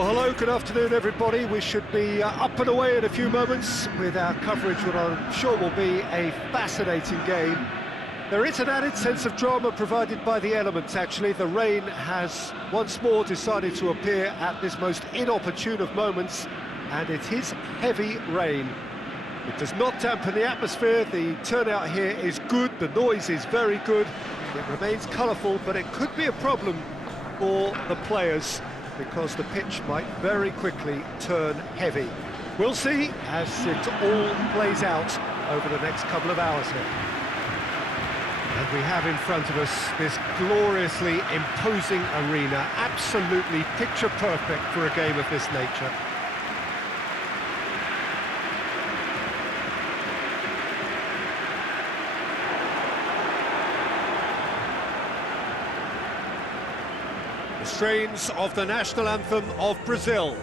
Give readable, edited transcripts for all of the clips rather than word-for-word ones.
Well, hello, good afternoon, everybody. We should be up and away in a few moments with our coverage, what I'm sure will be a fascinating game. There is an added sense of drama provided by the elements, actually. The rain has once more decided to appear at this most inopportune of moments, and it is heavy rain. It does not dampen the atmosphere, the turnout here is good, the noise is very good, it remains colourful, but it could be a problem for the players, because the pitch might very quickly turn heavy. We'll see as it all plays out over the next couple of hours here. And we have in front of us this gloriously imposing arena, absolutely picture perfect for a game of this nature. The strains of the national anthem of Brazil.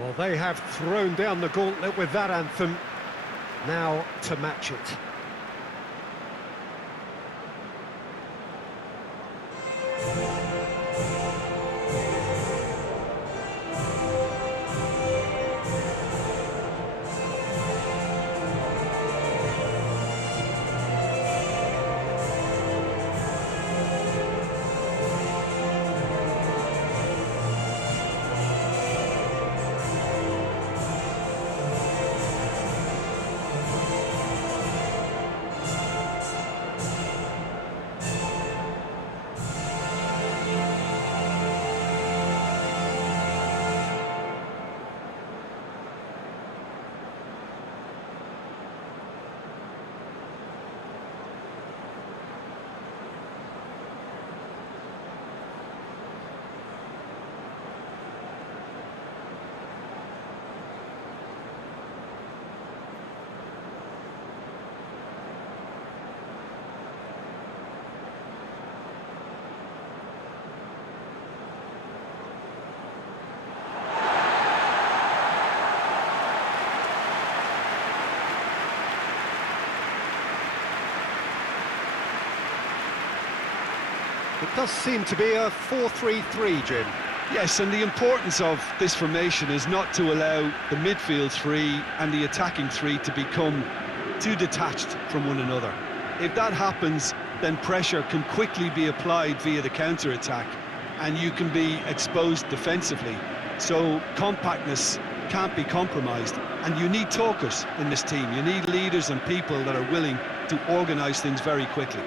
Well, they have thrown down the gauntlet with that anthem. Now to match it. It does seem to be a 4-3-3, Jim. Yes, and the importance of this formation is not to allow the midfield three and the attacking three to become too detached from one another. If that happens, then pressure can quickly be applied via the counter-attack, and you can be exposed defensively. So compactness can't be compromised, and you need talkers in this team. You need leaders and people that are willing to organise things very quickly.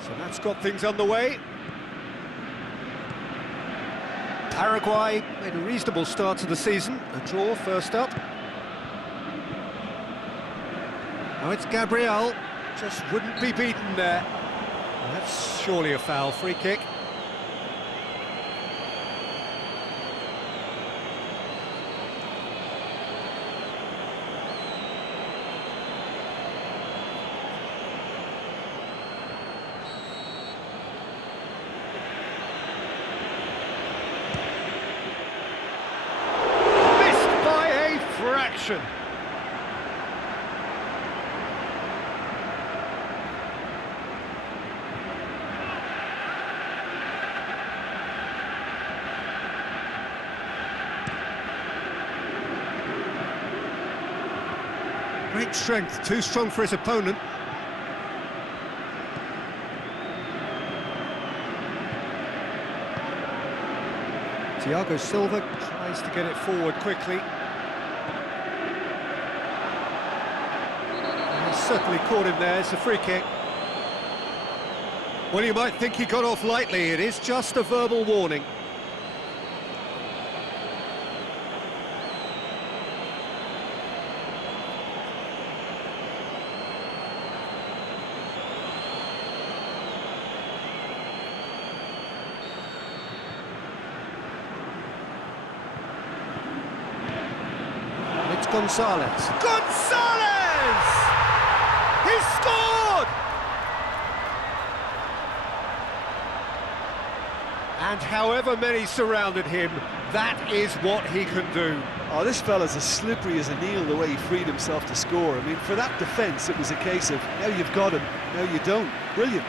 So that's got things underway. Paraguay made a reasonable start to the season. A draw first up. Now it's Gabriel. Just wouldn't be beaten there. That's surely a foul. Free kick. Missed by a fraction. Great strength, too strong for his opponent. Thiago Silva tries to get it forward quickly. He's certainly caught him there, it's a free kick. Well, you might think he got off lightly, it is just a verbal warning. It's Gonzalez. Gonzalez! He scored! And however many surrounded him, that is what he can do. Oh, this fella's as slippery as a eel the way he freed himself to score. I mean, for that defence, it was a case of, now you've got him, now you don't. Brilliant.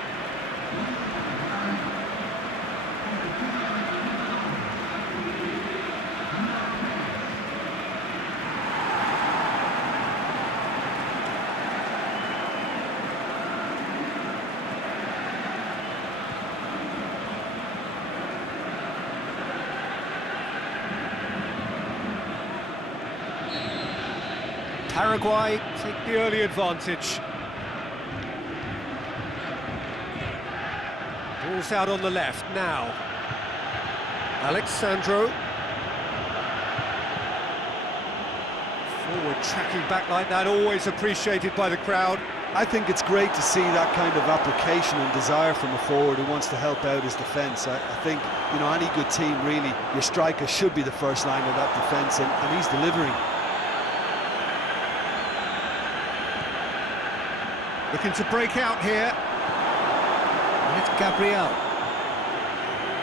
Paraguay take the early advantage. Ball's out on the left now. Alexandro. Forward tracking back like that, always appreciated by the crowd. I think it's great to see that kind of application and desire from a forward who wants to help out his defence. I think, you know, any good team, really, your striker should be the first line of that defence, and he's delivering. Looking to break out here. And it's Gabriel.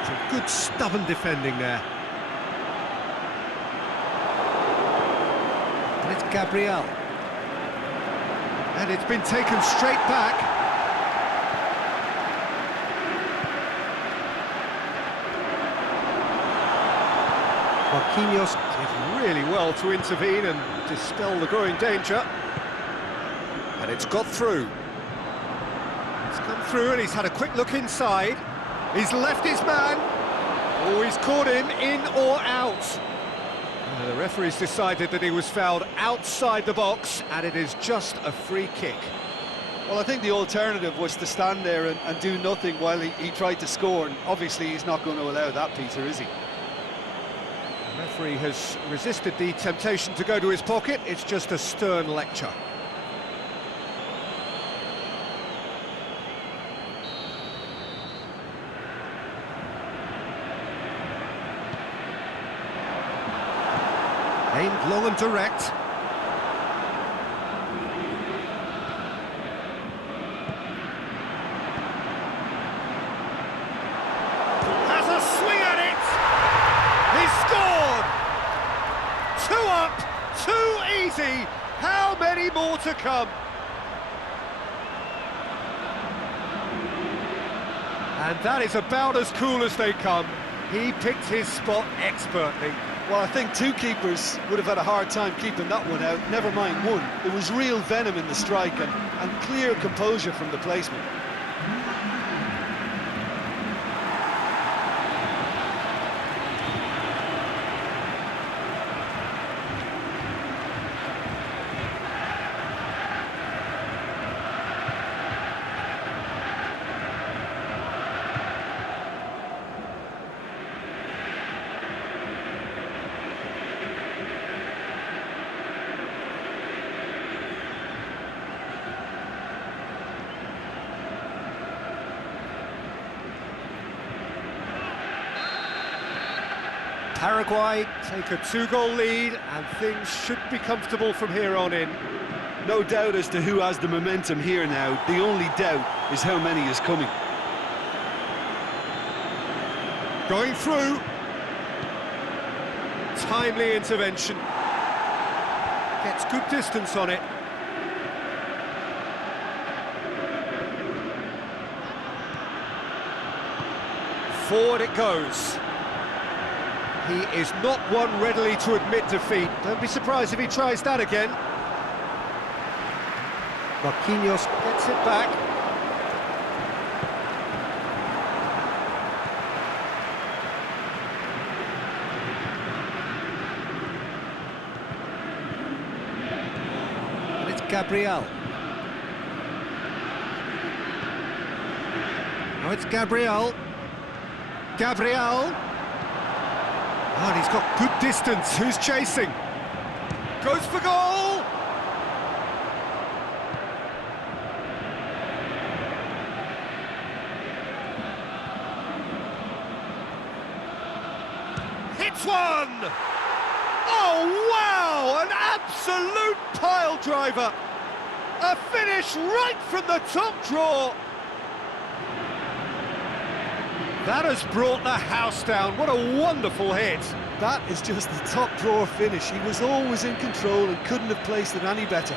Some good stubborn defending there. And it's Gabriel. And it's been taken straight back. Marquinhos did really well to intervene and dispel the growing danger. And it's got through. It's come through and he's had a quick look inside. He's left his man. Oh, he's caught him in or out. The referee's decided that he was fouled outside the box, and it is just a free kick. Well, I think the alternative was to stand there and do nothing while he tried to score, and obviously he's not going to allow that, Peter, is he? The referee has resisted the temptation to go to his pocket. It's just a stern lecture. Aimed long and direct. Has a swing at it! He scored! 2 up, 2 easy. How many more to come? And that is about as cool as they come. He picked his spot expertly. Well, I think 2 keepers would have had a hard time keeping that one out, never mind 1. There was real venom in the strike and clear composure from the placement. Paraguay take a 2-goal lead, and things should be comfortable from here on in. No doubt as to who has the momentum here now. The only doubt is how many is coming. Going through. Timely intervention. Gets good distance on it. Forward it goes. He is not one readily to admit defeat. Don't be surprised if he tries that again. Marquinhos gets it back. And it's Gabriel. Now it's Gabriel. Gabriel. Oh, and he's got good distance. Who's chasing? Goes for goal! Hits one! Oh, wow! An absolute pile driver! A finish right from the top draw! That has brought the house down. What a wonderful hit. That is just the top drawer finish. He was always in control and couldn't have placed it any better.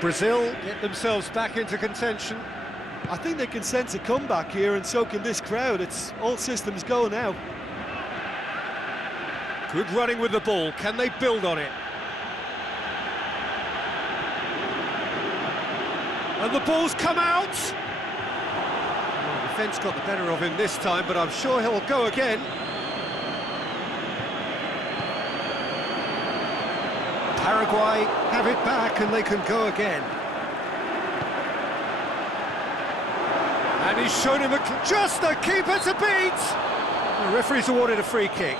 Brazil get themselves back into contention. I think they can sense a comeback here, and so can this crowd. It's all systems go now. Good running with the ball. Can they build on it? And the ball's come out. Well, the defence got the better of him this time, but I'm sure he'll go again. Paraguay have it back and they can go again. And he's shown him just the keeper to beat! The referee's awarded a free kick.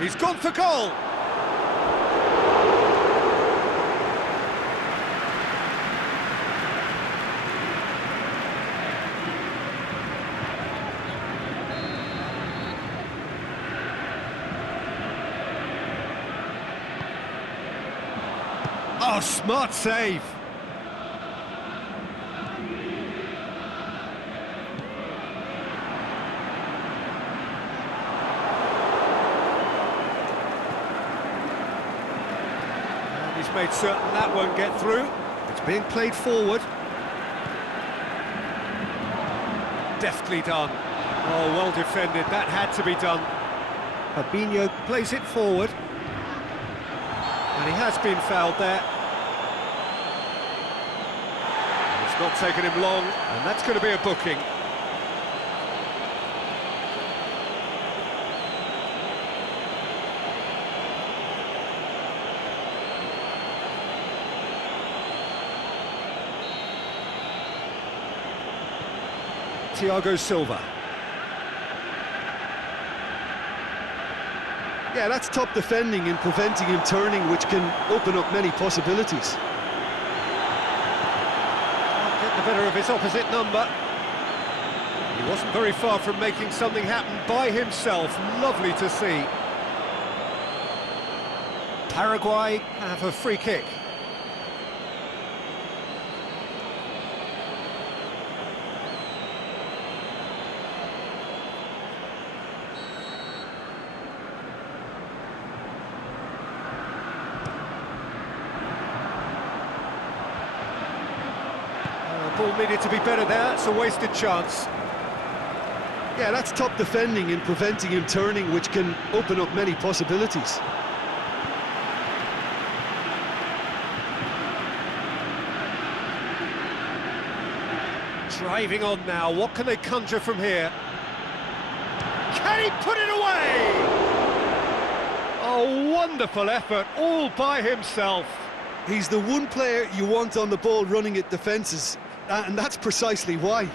He's gone for goal! Oh, smart save! Made certain that won't get through. It's being played forward. Deftly done. Oh, well defended. That had to be done. Fabinho plays it forward. And he has been fouled there. It's not taken him long, and that's going to be a booking. Thiago Silva. Yeah, that's top defending and preventing him turning, which can open up many possibilities. Can't get the better of his opposite number. He wasn't very far from making something happen by himself. Lovely to see. Paraguay have a free kick. Goal needed to be better there, it's a wasted chance. Yeah, that's top defending and preventing him turning, which can open up many possibilities. Driving on now, what can they conjure from here? Can he put it away? A wonderful effort, all by himself. He's the one player you want on the ball running at defences, and that's precisely why.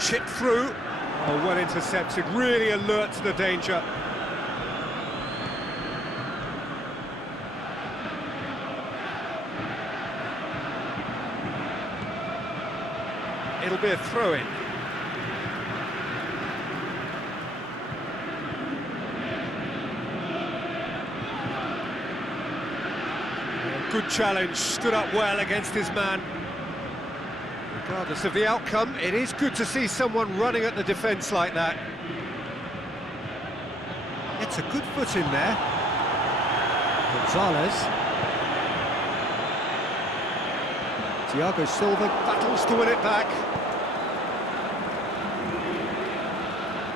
Chipped through. Oh, well intercepted, really alert to the danger. It'll be a throw-in. Good challenge, stood up well against his man. Regardless of the outcome, it is good to see someone running at the defence like that. It's a good foot in there. Gonzalez. Thiago Silva battles to win it back.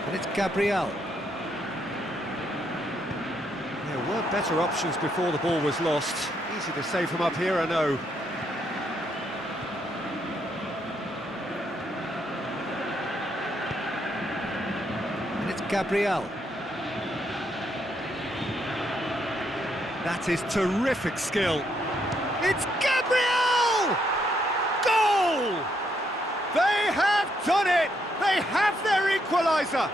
And it's Gabriel. There were better options before the ball was lost. Easy to save from up here, I know. Gabriel. That is terrific skill. It's Gabriel! Goal! They have done it! They have their equaliser!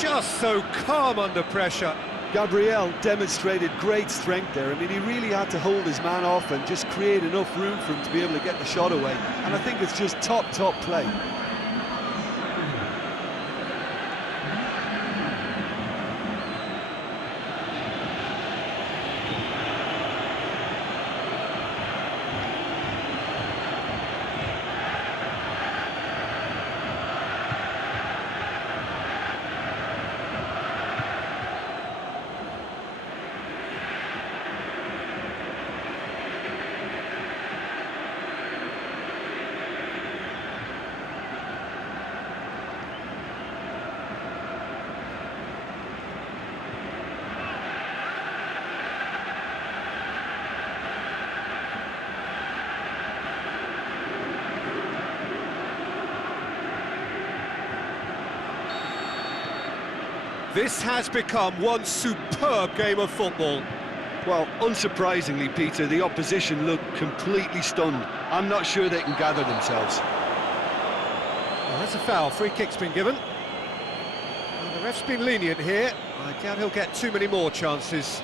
Just so calm under pressure. Gabriel demonstrated great strength there. I mean, he really had to hold his man off and just create enough room for him to be able to get the shot away. And I think it's just top play. This has become one superb game of football. Well, unsurprisingly, Peter, the opposition looked completely stunned. I'm not sure they can gather themselves. Well, that's a foul. Free kick's been given. Well, the ref's been lenient here. I doubt he'll get too many more chances.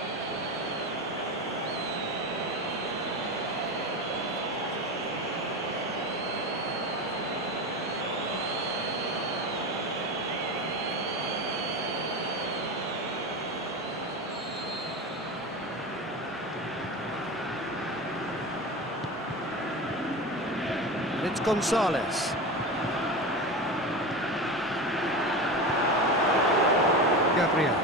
It's Gonzalez. Gabriel.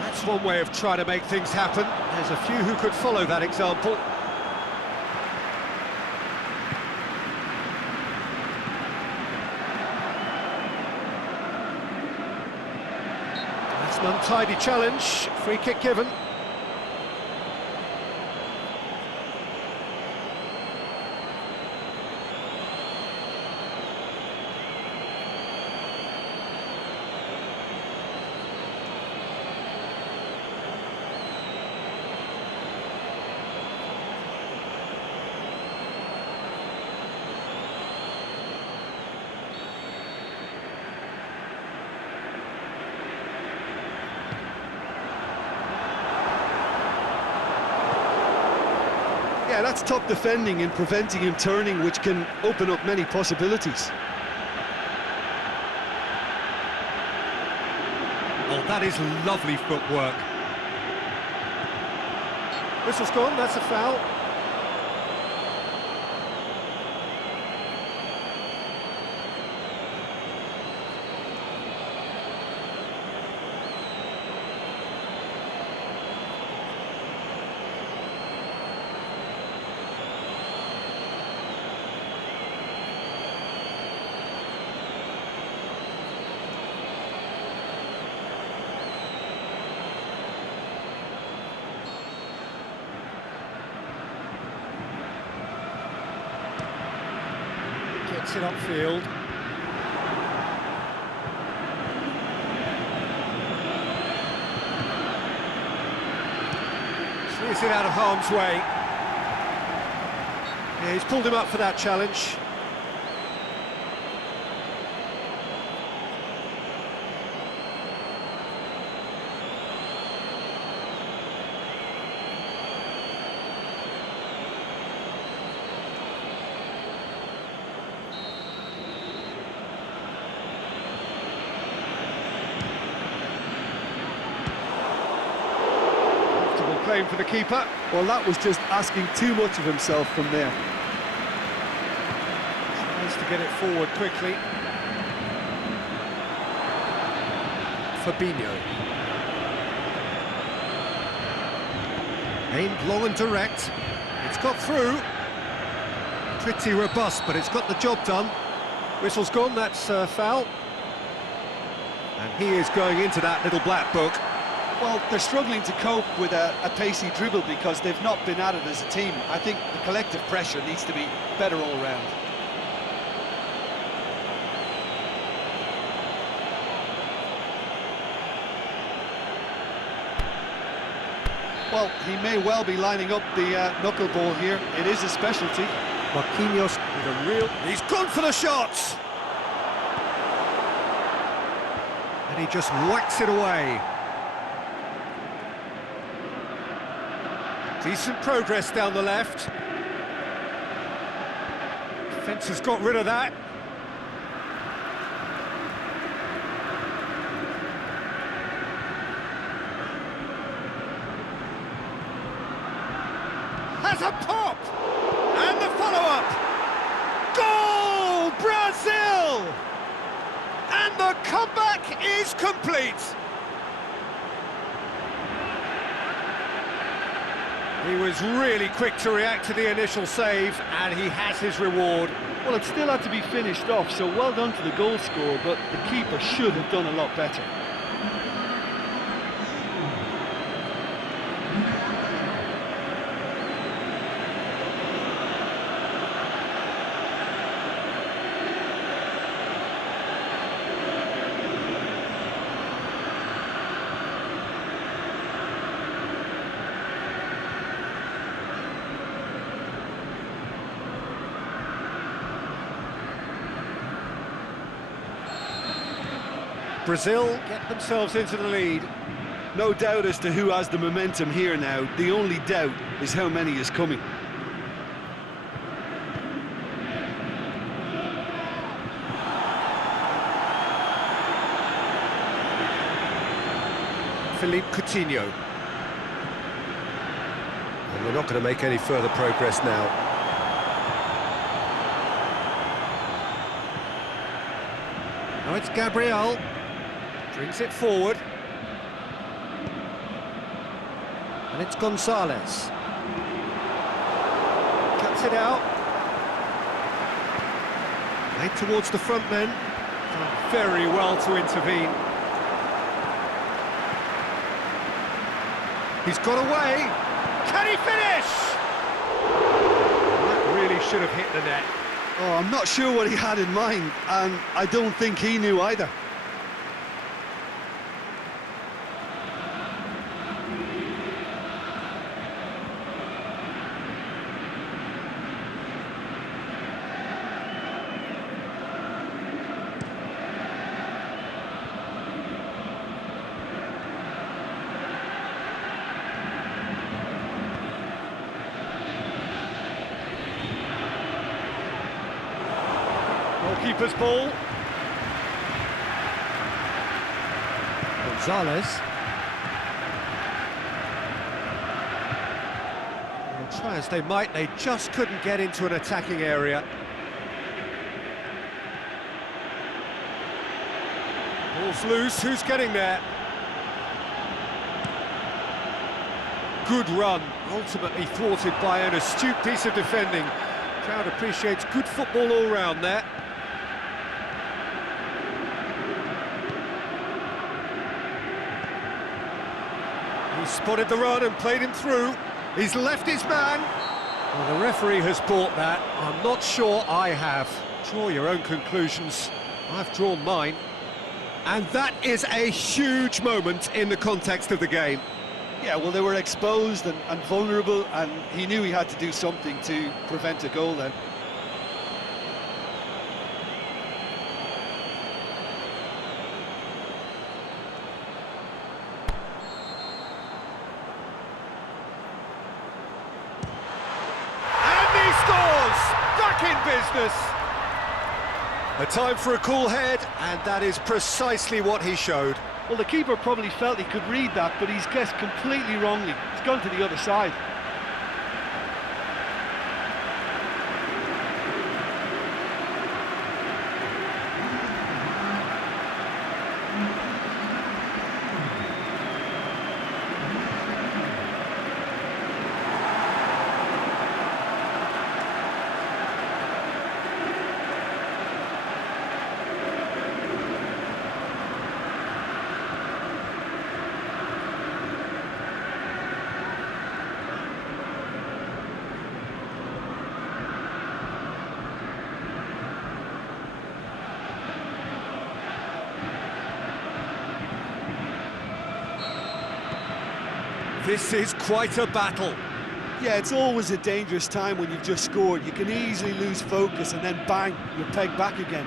That's one way of trying to make things happen. There's a few who could follow that example. An untidy challenge, free kick given. Yeah, that's top defending and preventing him turning, which can open up many possibilities. Oh, that is lovely footwork. Whistle's gone, that's a foul. Gets it upfield. Sees it out of harm's way. Yeah, he's pulled him up for that challenge. Playing for the keeper. Well, that was just asking too much of himself from there. Tries to get it forward quickly. Fabinho. Aimed long and direct. It's got through. Pretty robust, but it's got the job done. Whistle's gone, that's foul. And he is going into that little black book. Well, they're struggling to cope with a pacey dribble because they've not been at it as a team. I think the collective pressure needs to be better all round. Well, he may well be lining up the knuckleball here. It is a specialty. Marquinhos with a real... He's gone for the shots! And he just whacks it away. Decent progress down the left. Defence has got rid of that. Has a pop! And the follow-up! Goal! Brazil! And the comeback is complete! He was really quick to react to the initial save, and he has his reward. Well, it still had to be finished off, so well done to the goal scorer, but the keeper should have done a lot better. Brazil get themselves into the lead. No doubt as to who has the momentum here now. The only doubt is how many is coming. Philippe Coutinho. And we're not going to make any further progress now. Now it's Gabriel. Brings it forward. And it's Gonzalez. Cuts it out. Made towards the front men. Done very well to intervene. He's got away. Can he finish? That really should have hit the net. Oh, I'm not sure what he had in mind, and I don't think he knew either. goalkeeper's ball. Gonzalez. Well, try as they might, they just couldn't get into an attacking area. Ball's loose, who's getting there? Good run, ultimately thwarted by an astute piece of defending. Crowd appreciates good football all round there. He spotted the run and played him through. He's left his man. Well, the referee has bought that. I'm not sure I have. Draw your own conclusions. I've drawn mine. And that is a huge moment in the context of the game. Yeah, well, they were exposed and vulnerable, and he knew he had to do something to prevent a goal then. And he scores! Back in business! A time for a cool head, and that is precisely what he showed. Well, the keeper probably felt he could read that, but he's guessed completely wrongly. He's gone to the other side. This is quite a battle. Yeah, it's always a dangerous time when you've just scored. You can easily lose focus and then bang, you're pegged back again.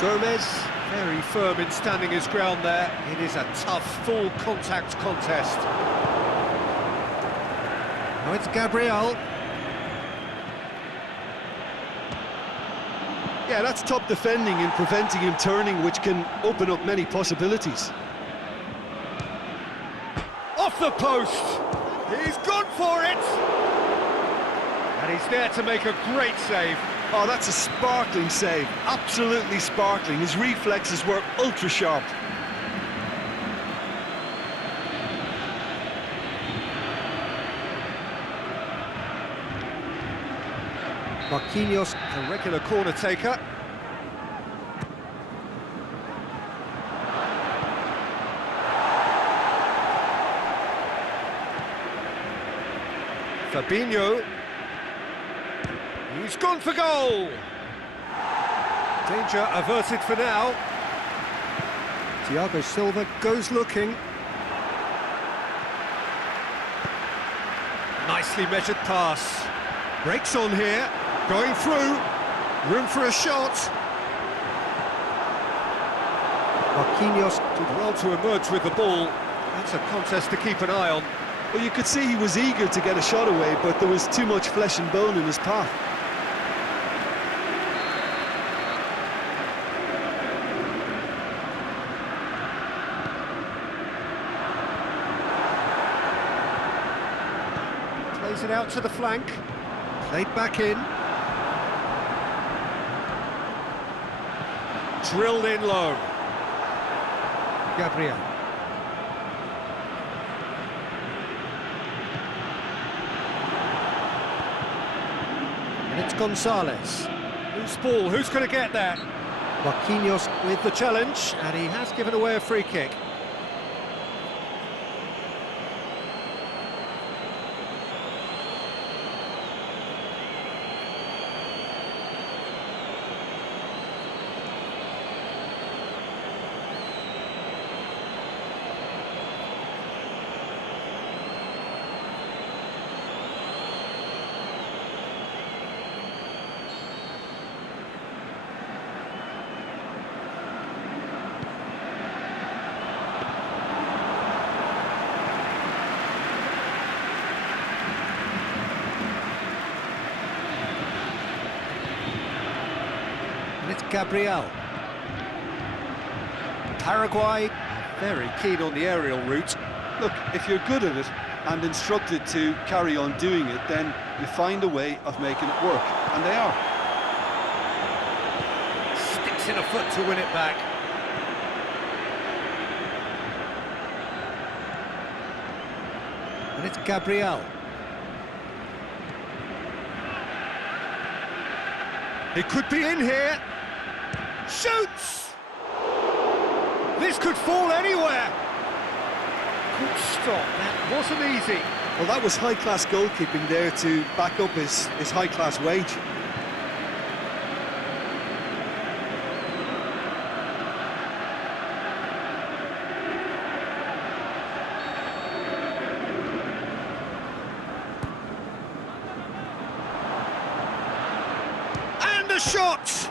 Gomez, very firm in standing his ground there. It is a tough, full contact contest. Now it's Gabriel. Yeah, that's top defending and preventing him turning, which can open up many possibilities. Off the post! He's gone for it! And he's there to make a great save. Oh, that's a sparkling save. Absolutely sparkling. His reflexes were ultra sharp. Marquinhos, a regular corner taker. Fabinho. He's gone for goal. Danger averted for now. Thiago Silva goes looking. Nicely measured pass. Breaks on here. Going through, room for a shot. Marquinhos did well to emerge with the ball. That's a contest to keep an eye on. Well, you could see he was eager to get a shot away, but there was too much flesh and bone in his path. Plays it out to the flank. Played back in. Drilled in low. Gabriel. And it's Gonzalez. Loose ball, who's going to get there? Marquinhos with the challenge, and he has given away a free kick. Gabriel. Paraguay, very keen on the aerial route. Look, if you're good at it and instructed to carry on doing it, then you find a way of making it work, and they are. Sticks in a foot to win it back. And it's Gabriel. He could be in here. Shoots! This could fall anywhere. Good stop, that wasn't easy. Well, that was high-class goalkeeping there to back up his high-class wage. And a shot!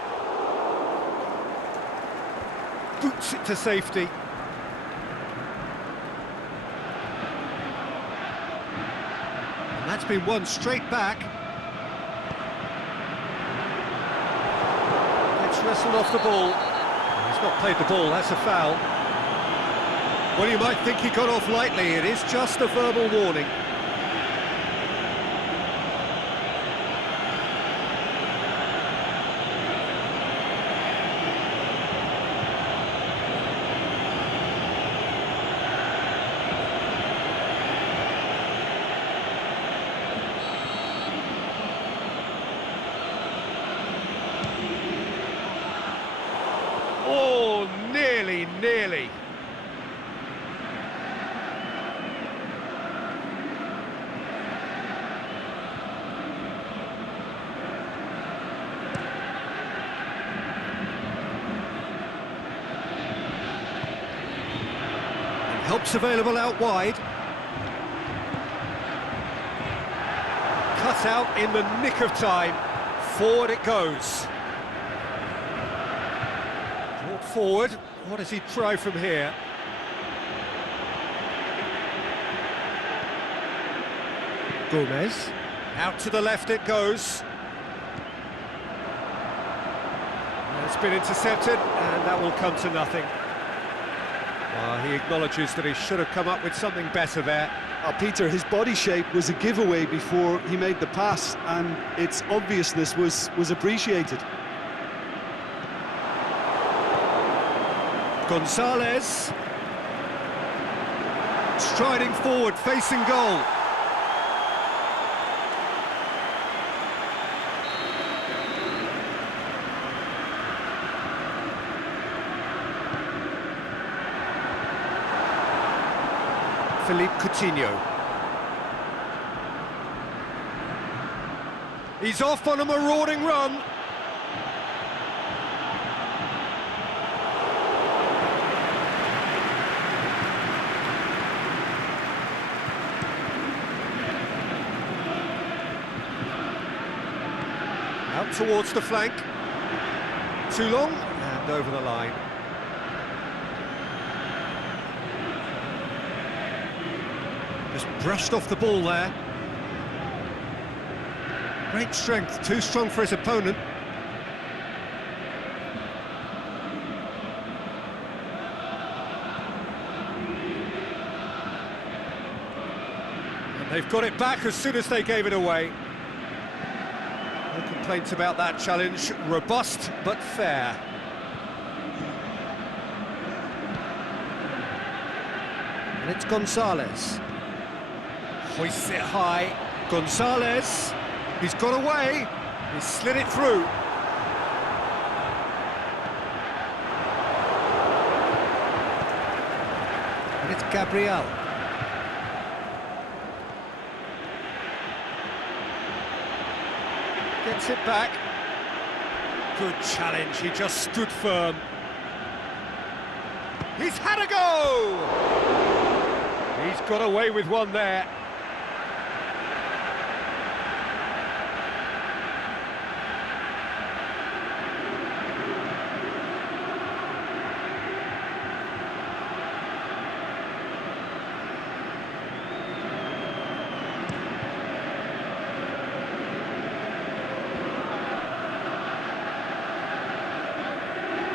Boots it to safety. And that's been won straight back. It's wrestled off the ball. He's not played the ball, that's a foul. Well, you might think he got off lightly, it is just a verbal warning. Oh, nearly. And help's available out wide. Cut out in the nick of time. Forward it goes. Forward, what does he try from here? Gomez, out to the left it goes. And it's been intercepted, and that will come to nothing. He acknowledges that he should have come up with something better there. Peter, his body shape was a giveaway before he made the pass, and its obviousness was appreciated. Gonzalez, striding forward, facing goal. Philippe Coutinho. He's off on a marauding run. Out towards the flank. Too long, and over the line. Just brushed off the ball there. Great strength, too strong for his opponent. And they've got it back as soon as they gave it away. No complaints about that challenge. Robust, but fair. And it's Gonzalez. Hoists it high. Gonzalez. He's got away. He's slid it through. And it's Gabriel. Gets it back. Good challenge, he just stood firm. He's had a go! He's got away with one there.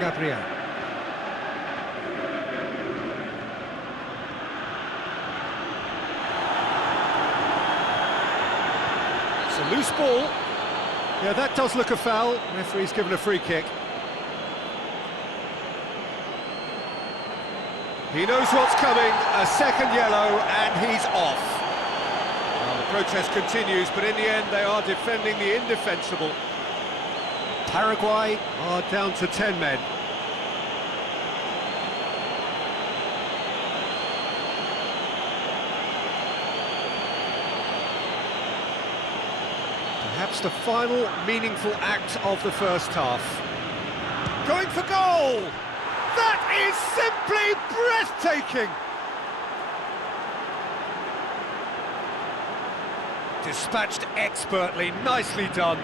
Gabriel. It's a loose ball. Yeah, that does look a foul. Referee's given a free kick. He knows what's coming, a second yellow, and he's off. Well, the protest continues, but in the end they are defending the indefensible. Paraguay are down to 10 men. Perhaps the final meaningful act of the first half. Going for goal! That is simply breathtaking! Dispatched expertly, nicely done.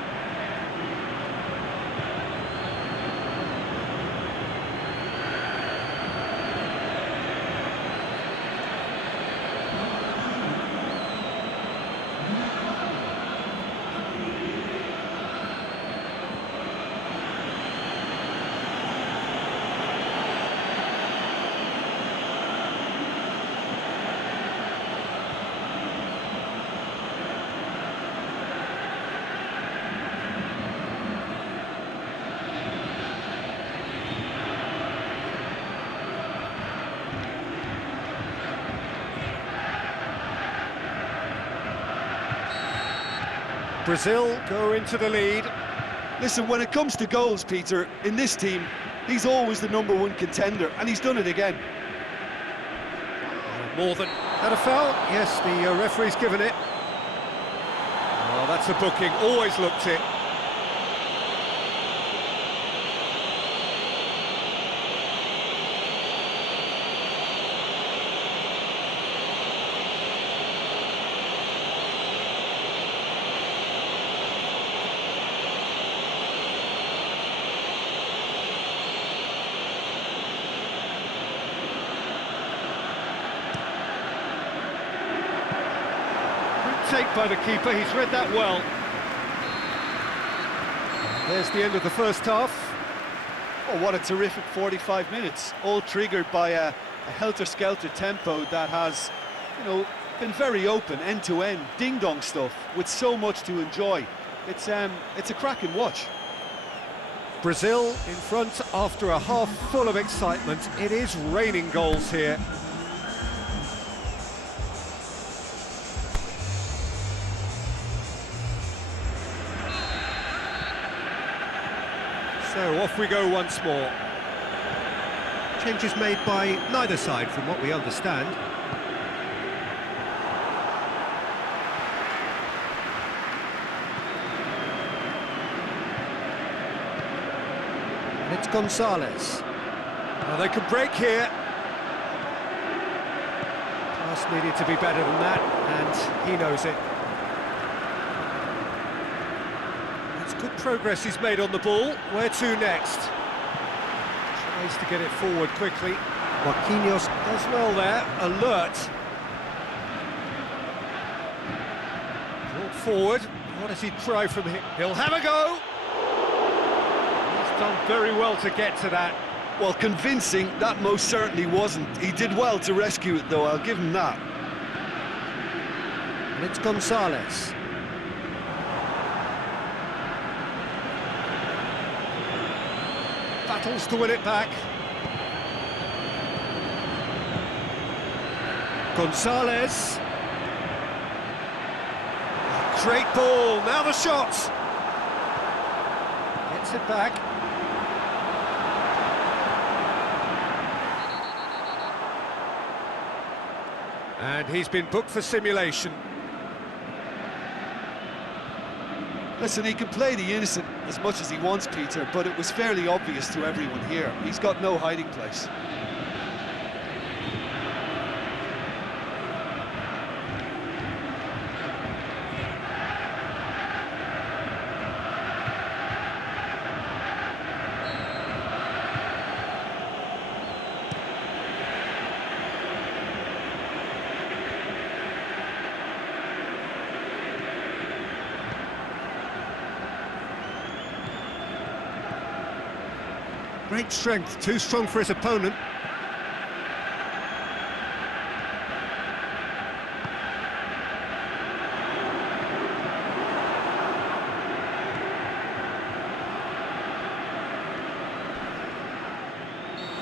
Brazil go into the lead. Listen, when it comes to goals, Peter, in this team, he's always the #1 contender, and he's done it again. More than had a foul. Yes, the referee's given it. Oh, that's a booking. Always looked it. Take by the keeper, he's read that well. There's the end of the first half. Oh, what a terrific 45 minutes, all triggered by a helter-skelter tempo that has, you know, been very open, end-to-end, ding-dong stuff, with so much to enjoy. It's a cracking watch. Brazil in front after a half full of excitement. It is raining goals here. So off we go once more. Changes made by neither side from what we understand. And it's Gonzalez. Well, they can break here. Pass needed to be better than that, and he knows it. Good progress he's made on the ball. Where to next? Tries to get it forward quickly. Marquinhos does well there. Alert. Brought forward. What does he try from here? He'll have a go. He's done very well to get to that. Well, convincing, that most certainly wasn't. He did well to rescue it, though, I'll give him that. And it's Gonzalez. Battles to win it back. Gonzalez. Great ball, now the shot. Gets it back. And he's been booked for simulation. Listen, he can play the innocent as much as he wants, Peter, but it was fairly obvious to everyone here. He's got no hiding place. Great strength, too strong for his opponent.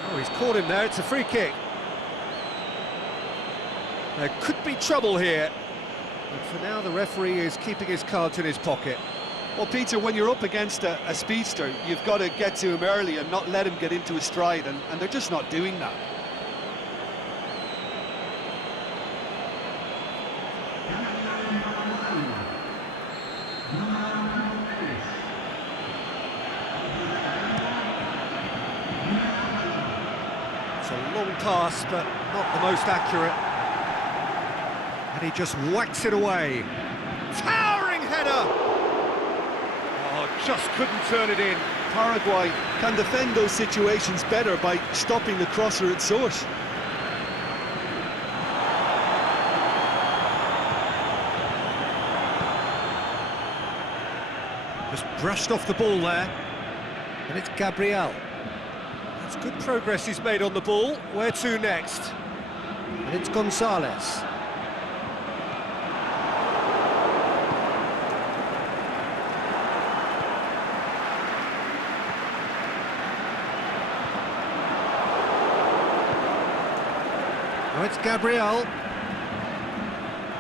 Oh, he's caught him there, it's a free kick. There could be trouble here. But for now, the referee is keeping his cards in his pocket. Well, Peter, when you're up against a speedster, you've got to get to him early and not let him get into his stride, and they're just not doing that. It's a long pass, but not the most accurate. And he just whacks it away. Towering header! Oh, just couldn't turn it in. Paraguay can defend those situations better by stopping the crosser at source. Just brushed off the ball there. And it's Gabriel. That's good progress he's made on the ball. Where to next? And it's Gonzalez. Now it's Gabriel.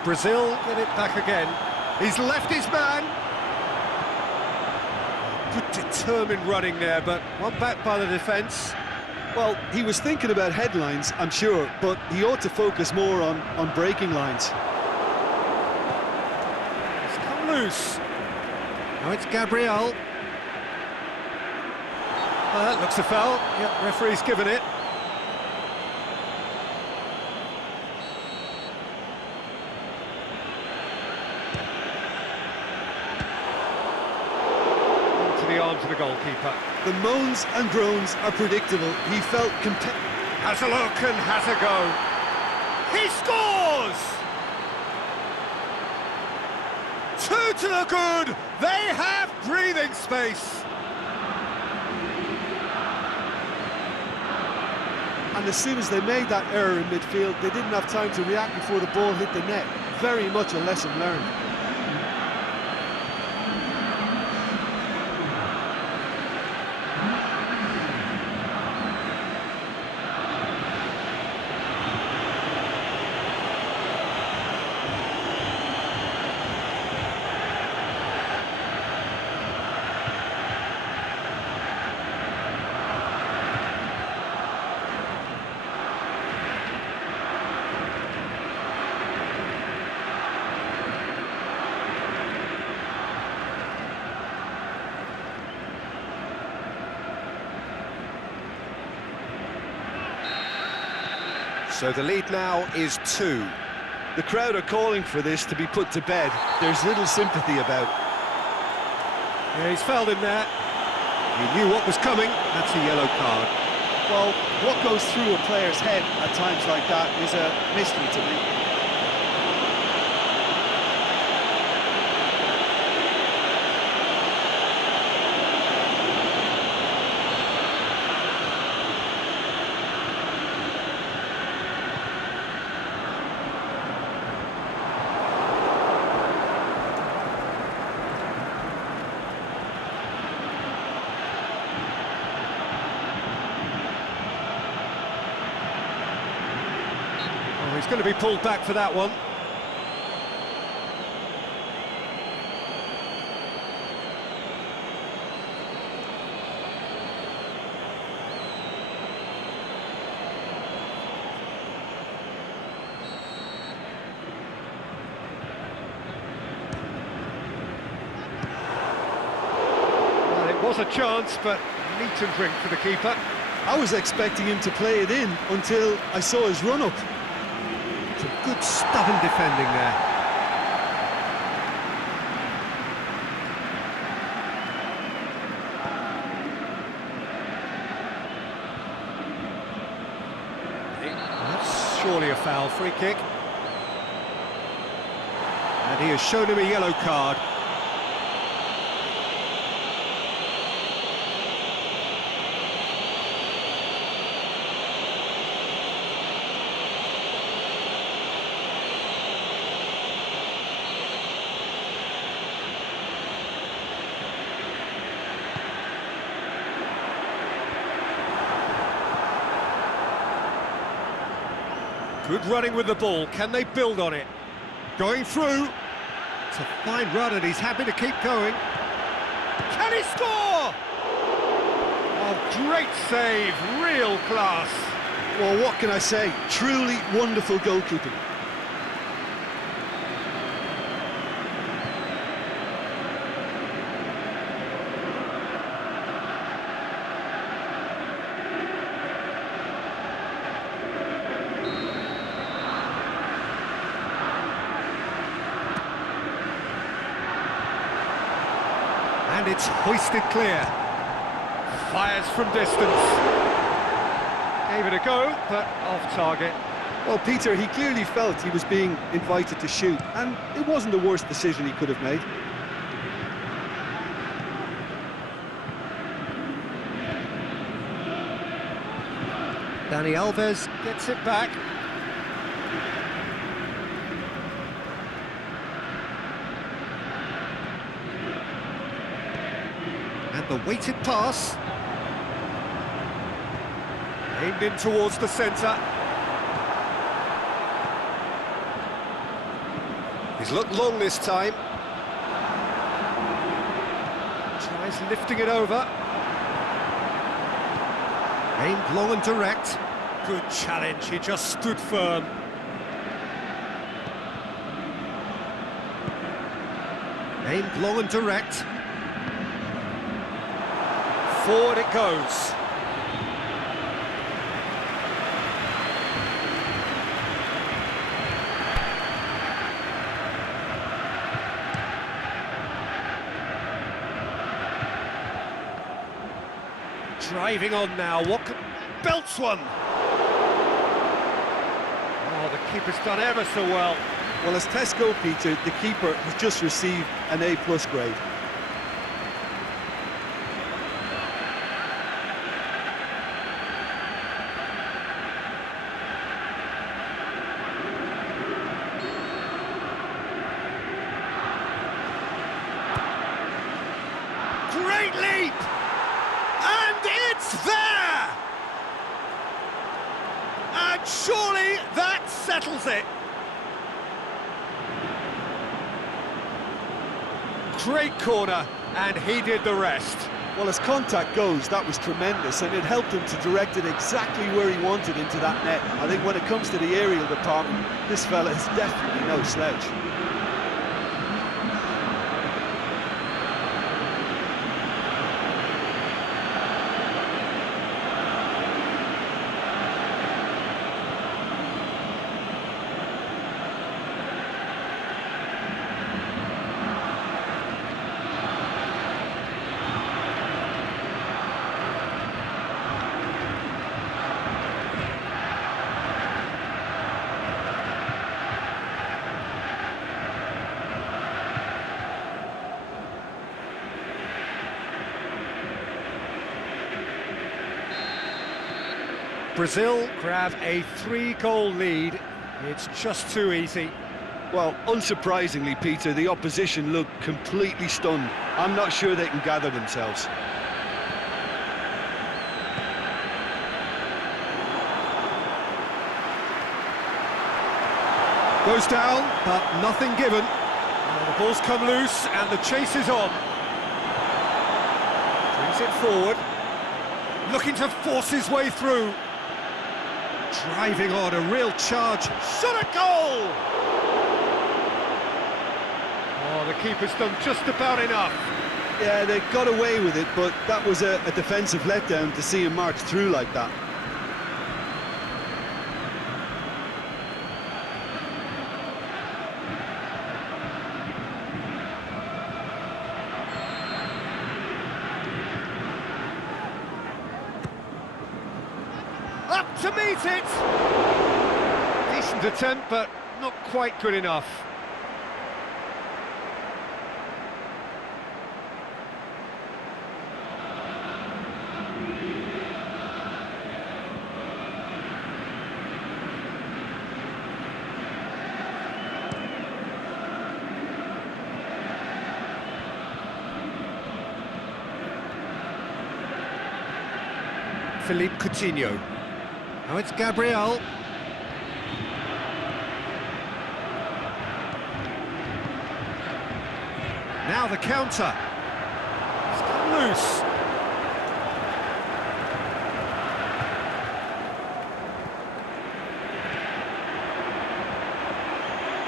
Brazil get it back again. He's left his man. Good determined running there, but one back by the defence. Well, he was thinking about headlines, I'm sure, but he ought to focus more on breaking lines. It's come loose. Now it's Gabriel. That looks a foul. Yep, referee's given it. The arms of the goalkeeper. The moans and groans are predictable. He felt Has a look and has a go. He scores! 2 to the good. They have breathing space. And as soon as they made that error in midfield, they didn't have time to react before the ball hit the net. Very much a lesson learned. So the lead now is 2. The crowd are calling for this to be put to bed. There's little sympathy about. Yeah, he's fouled him there. He knew what was coming. That's a yellow card. Well, what goes through a player's head at times like that is a mystery to me. He's going to be pulled back for that one. Well, it was a chance, but meat and drink for the keeper. I was expecting him to play it in until I saw his run-up. Some good stubborn defending there. That's surely a foul. Free kick. And he has shown him a yellow card. Good running with the ball. Can they build on it? Going through. It's a fine run and he's happy to keep going. Can he score? Oh, great save. Real class. Well, what can I say? Truly wonderful goalkeeping. And it's hoisted clear. Fires from distance. Gave it a go, but off target. Well, Peter, he clearly felt he was being invited to shoot, and it wasn't the worst decision he could have made. Dani Alves gets it back. And the weighted pass. Aimed in towards the centre. He's looked long this time. Tries lifting it over. Aimed long and direct. Good challenge, he just stood firm. Aimed long and direct. Forward it goes. Driving on now, belts one! Oh, the keeper's done ever so well. Well, as tests go, Peter, the keeper has just received an A+ grade. Great leap! And it's there! And surely that settles it. Great corner, and he did the rest. Well, as contact goes, that was tremendous, and it helped him to direct it exactly where he wanted into that net. I think when it comes to the aerial department, this fella is definitely no slouch. Brazil grab a 3-goal lead. It's just too easy. Well, unsurprisingly, Peter, the opposition look completely stunned. I'm not sure they can gather themselves. Goes down, but nothing given. The ball's come loose, and the chase is on. Brings it forward. Looking to force his way through. Driving on, a real charge. Shot a goal! Oh, the keeper's done just about enough. Yeah, they got away with it, but that was a defensive letdown to see him march through like that. Up to meet it! Decent attempt, but not quite good enough. Philippe Coutinho. Now it's Gabriel. Now the counter. It's come loose.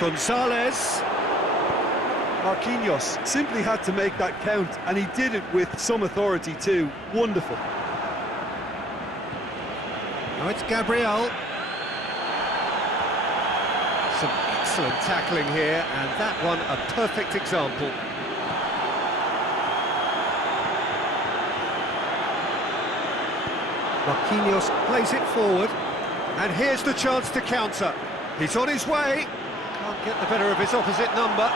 Gonzalez. Marquinhos simply had to make that count, and he did it with some authority too. Wonderful. Now it's Gabriel. Some excellent tackling here, and that one a perfect example. Marquinhos plays it forward, and here's the chance to counter. He's on his way. Can't get the better of his opposite number.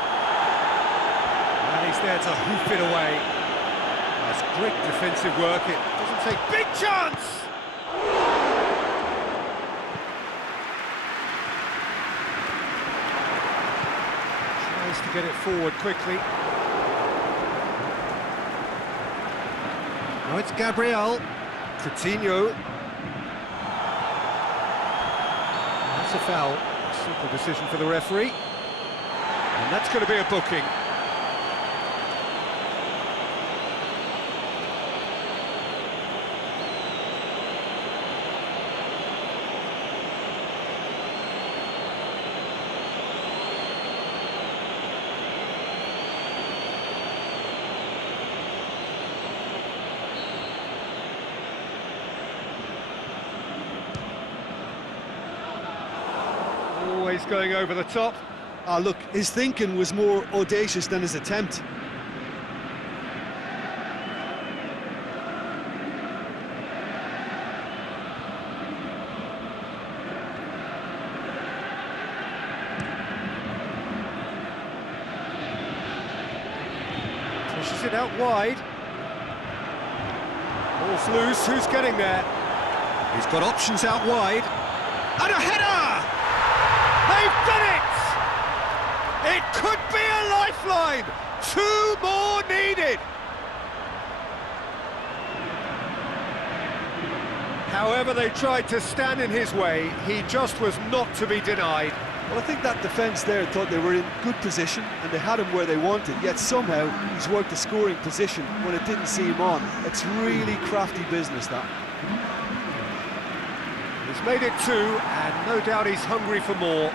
And he's there to hoof it away. That's great defensive work. It doesn't take big chance. Tries to get it forward quickly. Now it's Gabriel. Coutinho. That's a foul. Simple decision for the referee. And that's going to be a booking. Always going over the top. Ah, look, his thinking was more audacious than his attempt. Pushes it out wide. Ball's loose, who's getting there? He's got options out wide. And a header! They've done it! It could be a lifeline! 2 more needed! However they tried to stand in his way, he just was not to be denied. Well, I think that defence there thought they were in good position and they had him where they wanted, yet somehow he's worked the scoring position when it didn't seem on. It's really crafty business, that. He's made it 2, and no doubt he's hungry for more.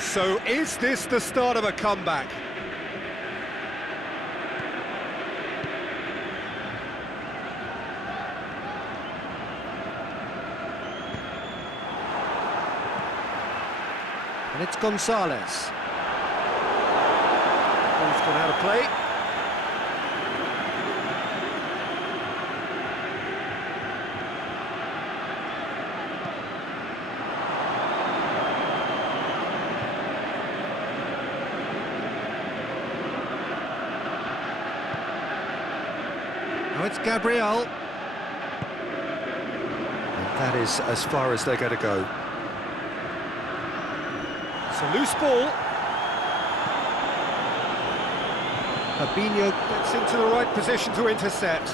So is this the start of a comeback? And it's Gonzalez. Ball's gone out of play. Now it's Gabriel. And that is as far as they're going to go. It's a loose ball. Fabinho gets into the right position to intercept.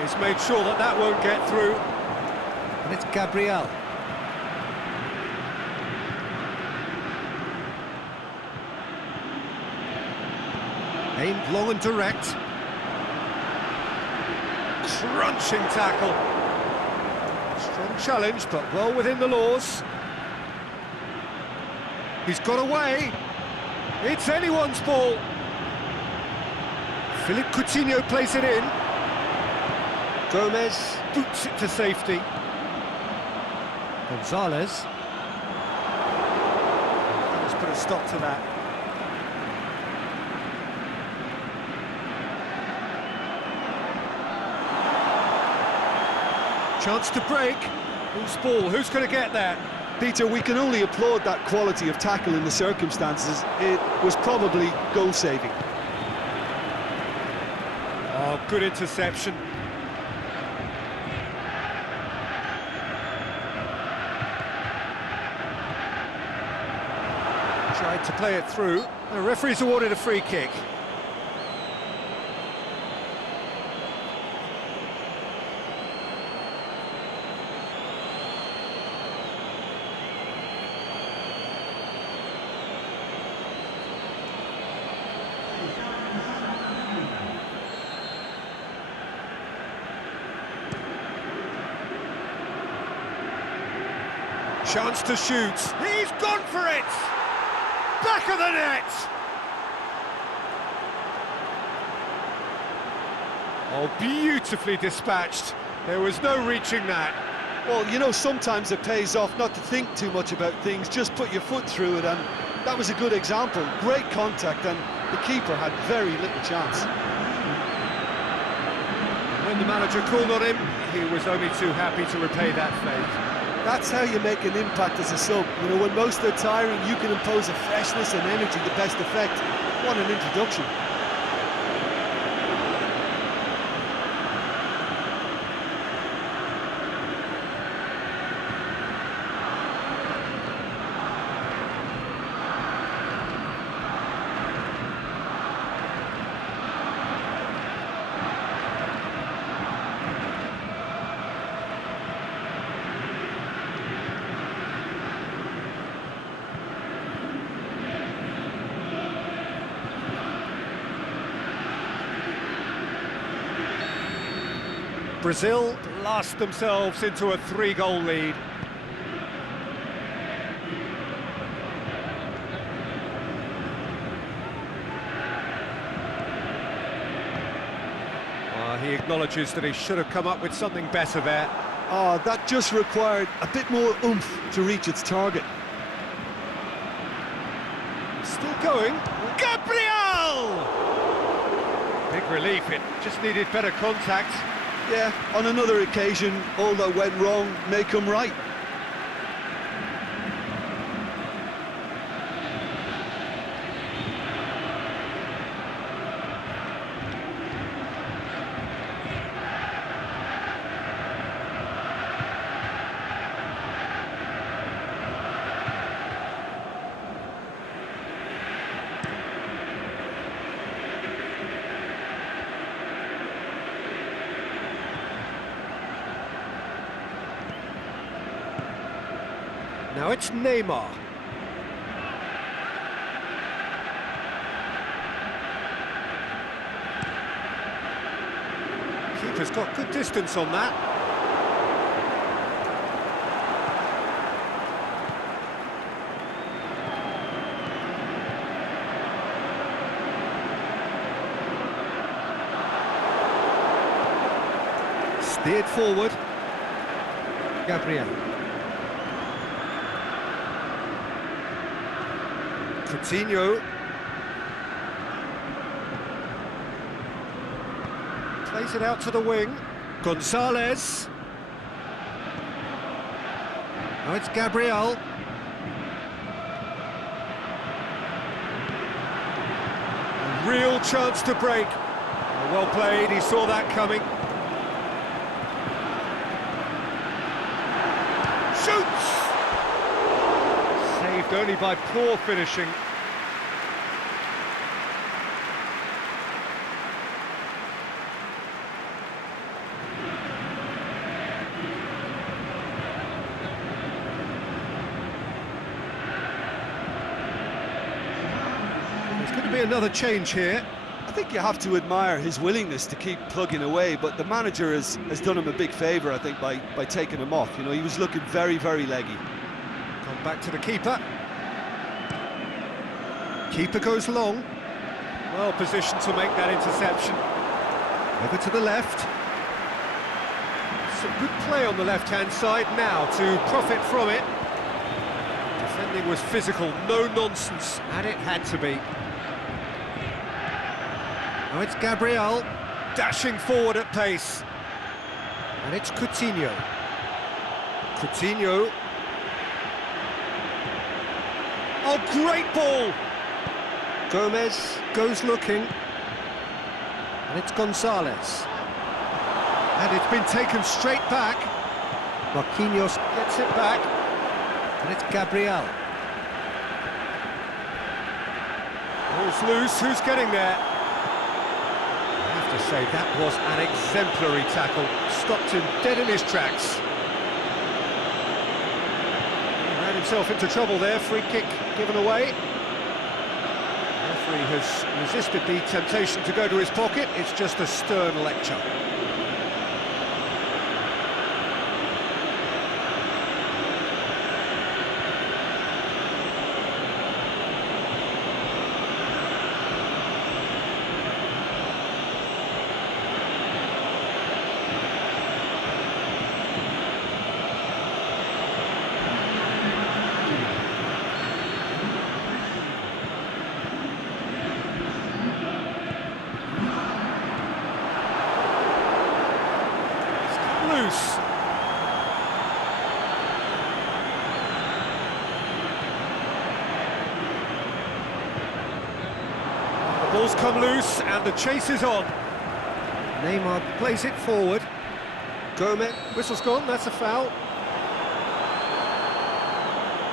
He's made sure that that won't get through. And it's Gabriel. Aimed long and direct. Crunching tackle. Strong challenge, but well within the laws. He's got away. It's anyone's ball. Philippe Coutinho plays it in. Gomez boots it to safety. Gonzalez. Let's put a stop to that. Chance to break. Who's ball? Who's going to get that? Peter, we can only applaud that quality of tackle in the circumstances. It was probably goal-saving. good interception. Tried to play it through. The referee's awarded a free kick. Chance to shoot. He's gone for it! Back of the net! Oh, beautifully dispatched. There was no reaching that. Well, you know, sometimes it pays off not to think too much about things, just put your foot through it, and that was a good example. Great contact, and the keeper had very little chance. When the manager called on him, he was only too happy to repay that favour. That's how you make an impact as a sub. You know, when most are tiring, you can impose a freshness and energy to best effect. What an introduction. Brazil last themselves into a 3-goal lead. He acknowledges that he should have come up with something better there. Oh, that just required a bit more oomph to reach its target. Still going. Gabriel! Big relief, it just needed better contact. Yeah, on another occasion, all that went wrong may come right. Now it's Neymar. Keeper's got good distance on that. Steered forward. Gabriel. Coutinho. Plays it out to the wing. Gonzalez. Now it's Gabriel. A real chance to break. Well played, he saw that coming. Shoots! Saved only by poor finishing. There's going to be another change here. I think you have to admire his willingness to keep plugging away, but the manager has done him a big favour, I think, by taking him off. You know, he was looking very, very leggy. Come back to the keeper. Keeper goes long. Well positioned to make that interception. Over to the left. Some good play on the left-hand side now to profit from it. Defending was physical, no nonsense, and it had to be. Now it's Gabriel, dashing forward at pace. And it's Coutinho. Coutinho. Oh, great ball! Gomez goes looking. And it's Gonzalez. And it's been taken straight back. Marquinhos gets it back. And it's Gabriel. Ball's loose, who's getting there? I have to say, that was an exemplary tackle. Stopped him dead in his tracks. He ran himself into trouble there, free kick given away. The referee has resisted the temptation to go to his pocket. It's just a stern lecture. Loose. The ball's come loose and the chase is on. Neymar plays it forward. Gomez, whistle's gone, that's a foul.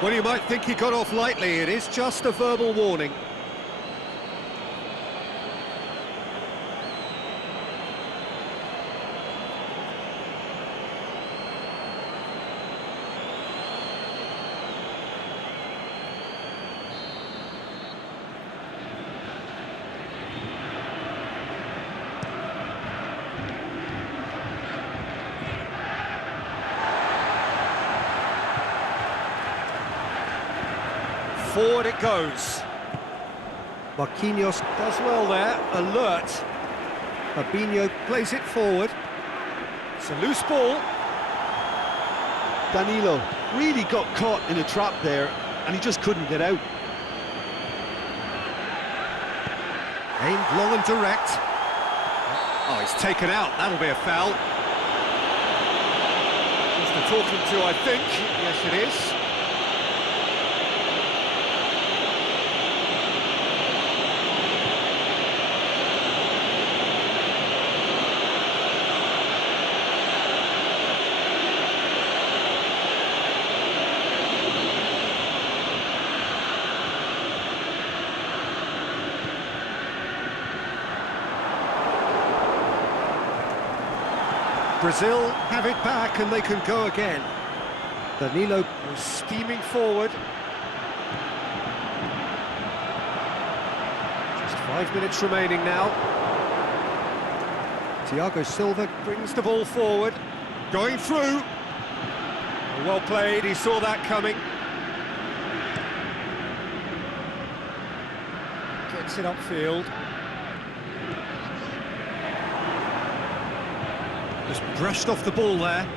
Well, you might think he got off lightly, it is just a verbal warning. Forward it goes. Marquinhos does well there, alert. Fabinho plays it forward. It's a loose ball. Danilo really got caught in a trap there, and he just couldn't get out. Aimed long and direct. Oh, he's taken out, that'll be a foul. Just a talking to, I think. Yes, it is. Brazil have it back and they can go again. Danilo was steaming forward. Just 5 minutes remaining now. Thiago Silva brings the ball forward. Going through. Well played, he saw that coming. Gets it upfield. Just brushed off the ball there.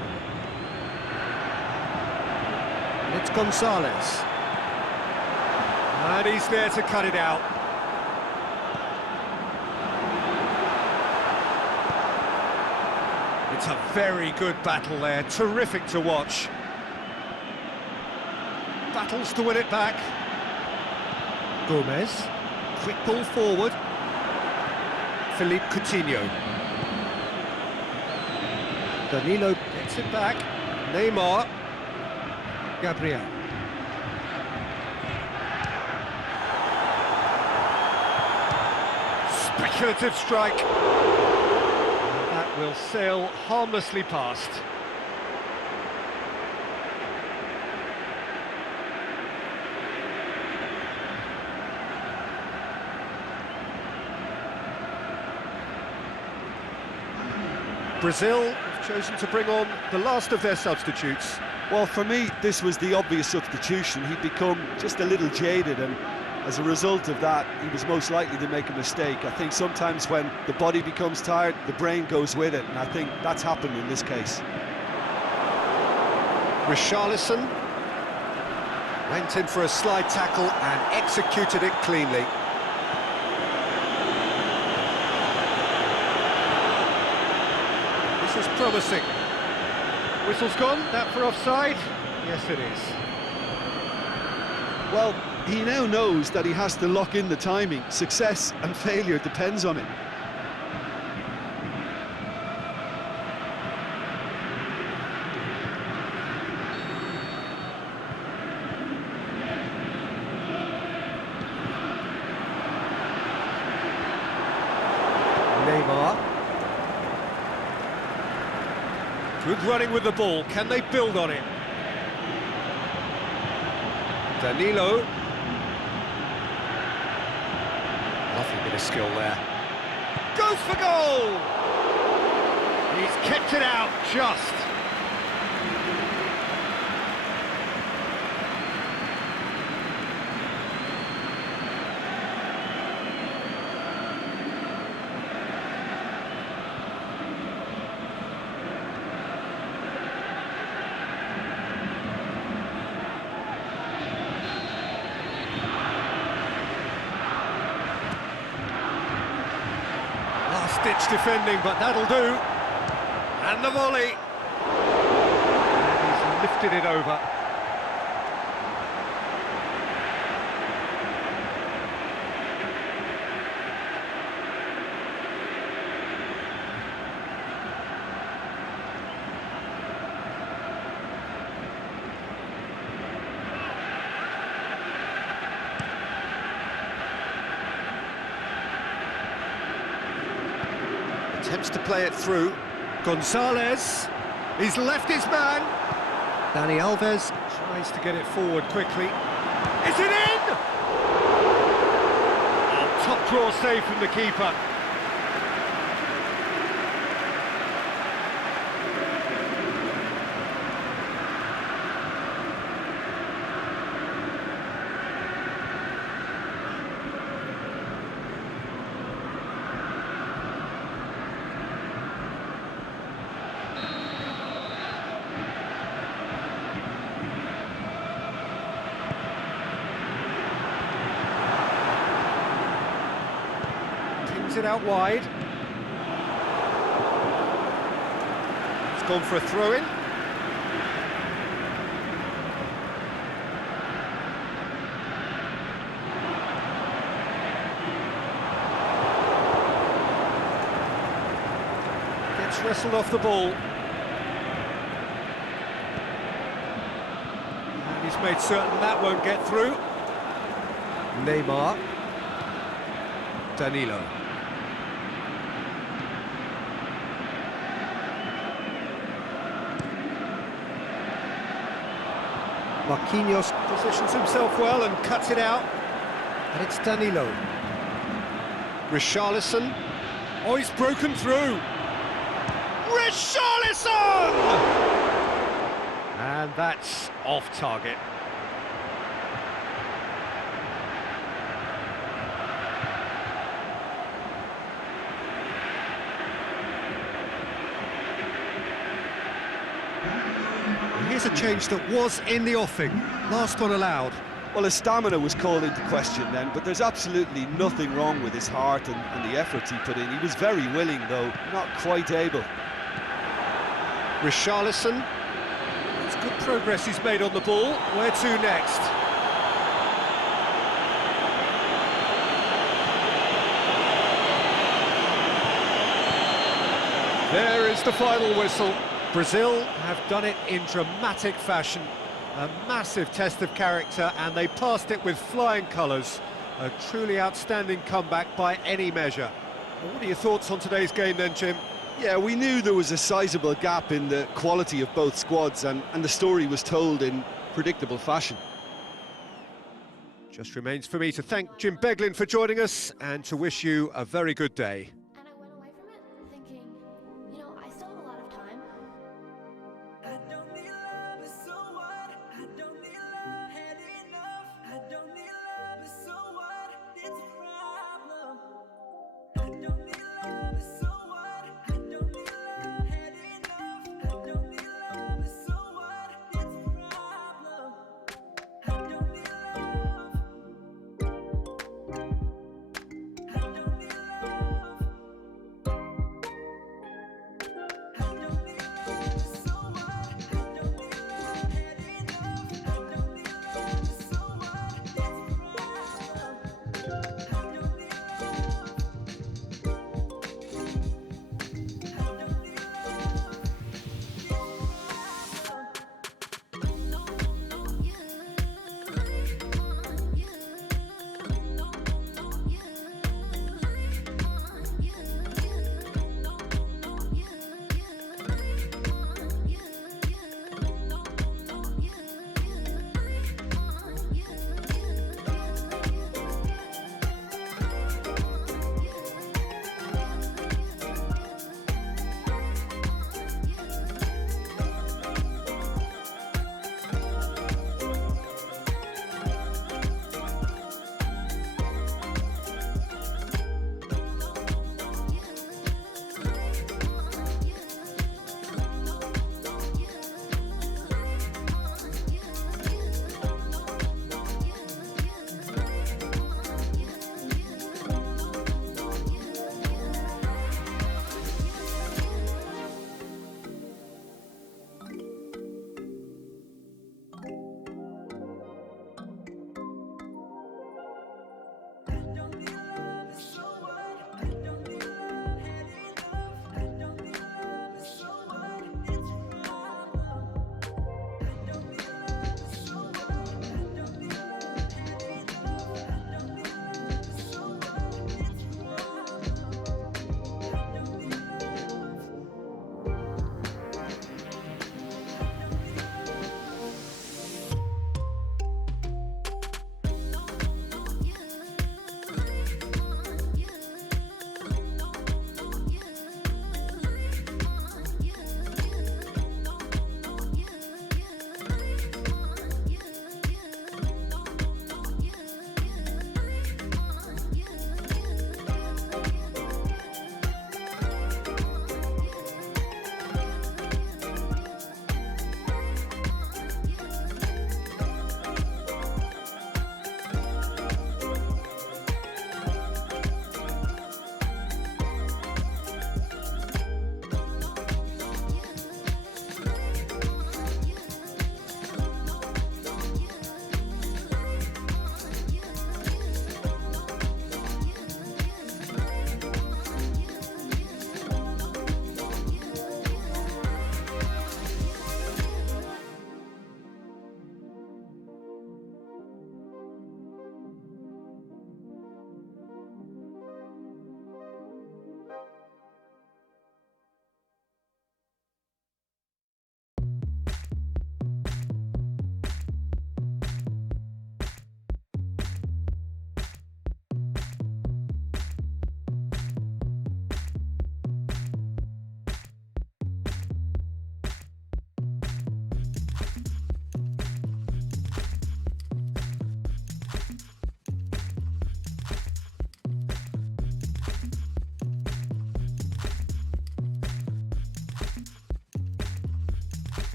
And it's Gonzalez. And he's there to cut it out. It's a very good battle there, terrific to watch. Battles to win it back. Gomez, quick ball forward. Philippe Coutinho. Danilo gets it back. Neymar. Gabriel. Speculative strike. And that will sail harmlessly past. Brazil have chosen to bring on the last of their substitutes. Well, for me, this was the obvious substitution. He'd become just a little jaded, and as a result of that, he was most likely to make a mistake. I think sometimes when the body becomes tired, the brain goes with it, and I think that's happened in this case. Richarlison went in for a slide tackle and executed it cleanly. This is promising. Whistle's gone, that for offside? Yes, it is. Well, he now knows that he has to lock in the timing. Success and failure depends on it. Neymar. Good running with the ball. Can they build on it? Danilo. Lovely bit of skill there. Goes for goal! He's kept it out just. Last-ditch defending, but that'll do. And the volley. And he's lifted it over. Attempts to play it through. Gonzalez, he's left his man. Dani Alves tries to get it forward quickly. Is it in? Oh, top draw save from the keeper. It out wide. It's gone for a throw-in. Gets wrestled off the ball. And he's made certain that won't get through. Neymar. Danilo. Marquinhos positions himself well and cuts it out. And it's Danilo. Richarlison. Oh, he's broken through. Richarlison! And that's off target. Here's a change that was in the offing. Last one allowed. Well, his stamina was called into question then, but there's absolutely nothing wrong with his heart and the efforts he put in. He was very willing, though, not quite able. Richarlison. It's good progress he's made on the ball. Where to next? There is the final whistle. Brazil have done it in dramatic fashion. A massive test of character, and they passed it with flying colours. A truly outstanding comeback by any measure. Well, what are your thoughts on today's game then, Jim? Yeah, we knew there was a sizable gap in the quality of both squads, and the story was told in predictable fashion. Just remains for me to thank Jim Beglin for joining us and to wish you a very good day.